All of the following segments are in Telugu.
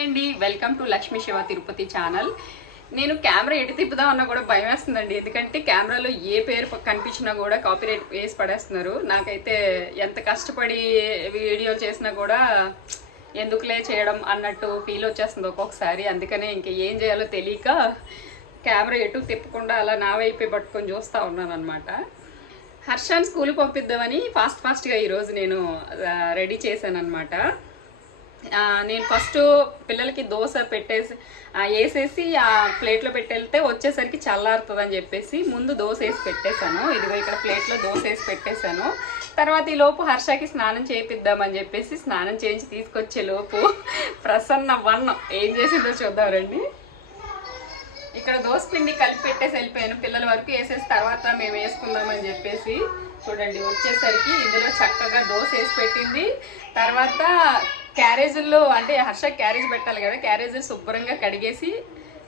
హాయ్ అండి. Welcome to Lakshmi Shiva Tirupati channel నేను కెమెరా ఎటు తిప్పుదామన్నా కూడా భయం వేస్తుందండి. ఎందుకంటే కెమెరాలో ఏ పేరు కనిపించినా కూడా కాపీరైట్ వేసి పడేస్తున్నారు. నాకైతే ఎంత కష్టపడి వీడియో చేసినా కూడా ఎందుకులే చేయడం అన్నట్టు ఫీల్ వచ్చేస్తుంది ఒక్కొక్కసారి. అందుకనే ఇంక ఏం చేయాలో తెలియక కెమెరా ఎటు తిప్పకుండా అలా నా వైపే పట్టుకొని చూస్తూ ఉన్నాను అనమాట హర్షాన్ స్కూల్కి పంపిద్దామని ఫాస్ట్ ఫాస్ట్గా ఈరోజు నేను రెడీ చేశాను అనమాట నేను ఫస్ట్ పిల్లలకి దోశ పెట్టేసి వేసేసి ఆ ప్లేట్లో పెట్టెళ్తే వచ్చేసరికి చల్లారుతుంది అని చెప్పేసి ముందు దోశ వేసి పెట్టేశాను. ఇదిగో ఇక్కడ ప్లేట్లో దోశ వేసి పెట్టేశాను. తర్వాత ఈ లోపు హర్షకి స్నానం చేయిద్దామని చెప్పేసి స్నానం చేయించి తీసుకొచ్చే లోపు ప్రసన్న వన్ ఏం చేసిందో చూద్దాం రండి. ఇక్కడ దోశ పిండి కలిపి పెట్టేసి వెళ్ళిపోయాను. పిల్లల వరకు వేసేసి తర్వాత మేము వేసుకుందామని చెప్పేసి. చూడండి వచ్చేసరికి ఇందులో చక్కగా దోశ వేసి పెట్టింది. తర్వాత క్యారేజీల్లో అంటే హర్ష క్యారేజ్ పెట్టాలి కదా క్యారేజీలు శుభ్రంగా కడిగేసి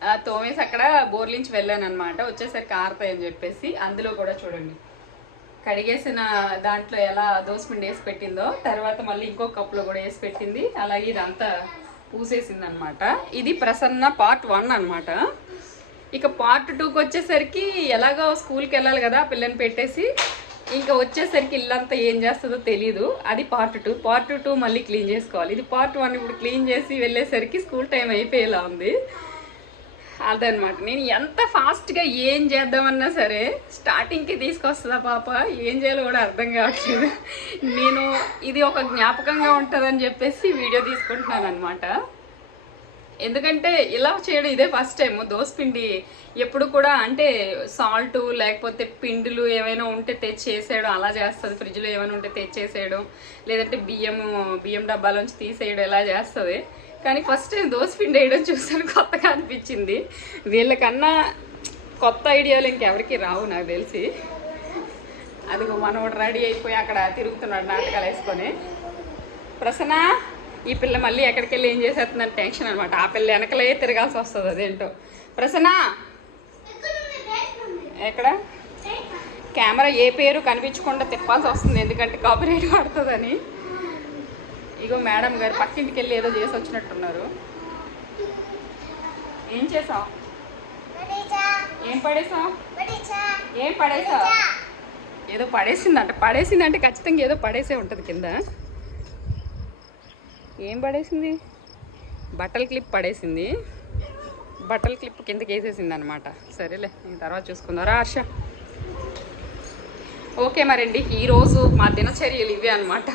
ఆ, తోమేసి అక్కడ బోర్లించి వెళ్ళాను అనమాట వచ్చేసరికి ఆరుతాయని చెప్పేసి అందులో కూడా చూడండి. కడిగేసిన దాంట్లో ఎలా దోసపిండి వేసి పెట్టిందో తర్వాత మళ్ళీ ఇంకో కప్లో కూడా వేసి పెట్టింది. అలాగే ఇదంతా పూసేసింది అనమాట ఇది ప్రసన్న పార్ట్ వన్ అనమాట ఇక పార్ట్ టూకి వచ్చేసరికి ఎలాగో స్కూల్కి వెళ్ళాలి కదా పిల్లని పెట్టేసి ఇంకా వచ్చేసరికి ఇల్లంతా ఏం చేస్తుందో తెలియదు అది పార్ట్ టూ పార్ట్ టూ మళ్ళీ క్లీన్ చేసుకోవాలి. ఇది పార్ట్ వన్ ఇప్పుడు క్లీన్ చేసి వెళ్ళేసరికి స్కూల్ టైం అయిపోయేలా ఉంది. అదనమాట నేను ఎంత ఫాస్ట్గా ఏం చేద్దామన్నా సరే స్టార్టింగ్కి తీసుకొస్తుందా పాప? ఏం చేయాలో కూడా అర్థం కావట్లేదు. నేను ఇది ఒక జ్ఞాపకంగా ఉంటుందని చెప్పేసి వీడియో తీసుకుంటున్నాను అనమాట ఎందుకంటే ఇలా చేయడం ఇదే ఫస్ట్ టైం పిండి ఎప్పుడు కూడా అంటే సాల్ట్ లేకపోతే పిండిలు ఏమైనా ఉంటే తెచ్చి వేసేయడం అలా చేస్తుంది. ఫ్రిడ్జ్లో ఏమైనా ఉంటే తెచ్చేసేయడం లేదంటే బియ్యం బియ్యం డబ్బాలోంచి తీసేయడం ఇలా చేస్తుంది. కానీ ఫస్ట్ టైం పిండి వేయడం చూసాను కొత్తగా అనిపించింది. వీళ్ళకన్నా కొత్త ఐడియాలు ఇంకెవరికి రావు నాకు తెలిసి. అదిగో మనోడు రెడీ అయిపోయి అక్కడ తిరుగుతున్నాడు నాటకాలు వేసుకొని. ప్రసన్న! ఈ పిల్ల మళ్ళీ ఎక్కడికి వెళ్ళి ఏం చేసేస్తుందని టెన్షన్ అనమాట ఆ పిల్ల వెనకలే తిరగాల్సి వస్తుంది అదేంటో. ప్రసన్న! ఎక్కడ? కెమెరా ఏ పేరు కనిపించకుండా తిప్పాల్సి వస్తుంది. ఎందుకంటే కాపీరైట్ పడుతుందని ఇగో మేడం గారు పక్కింటికి వెళ్ళి ఏదో చేసి వచ్చినట్టున్నారు. ఏం చేసావు? ఏం పడేసావు? ఏం పడేసావు? ఏదో పడేసిందంట. పడేసిందంటే ఖచ్చితంగా ఏదో పడేసే ఉంటుంది కింద. ఏం పడేసింది? బట్టల క్లిప్ పడేసింది. బట్టల క్లిప్ కిందకి వేసేసింది అనమాట సరేలే ఇంక తర్వాత చూసుకుందారా హర్ష. ఓకే మరండి ఈరోజు మా దినచర్యలు ఇవే అనమాట.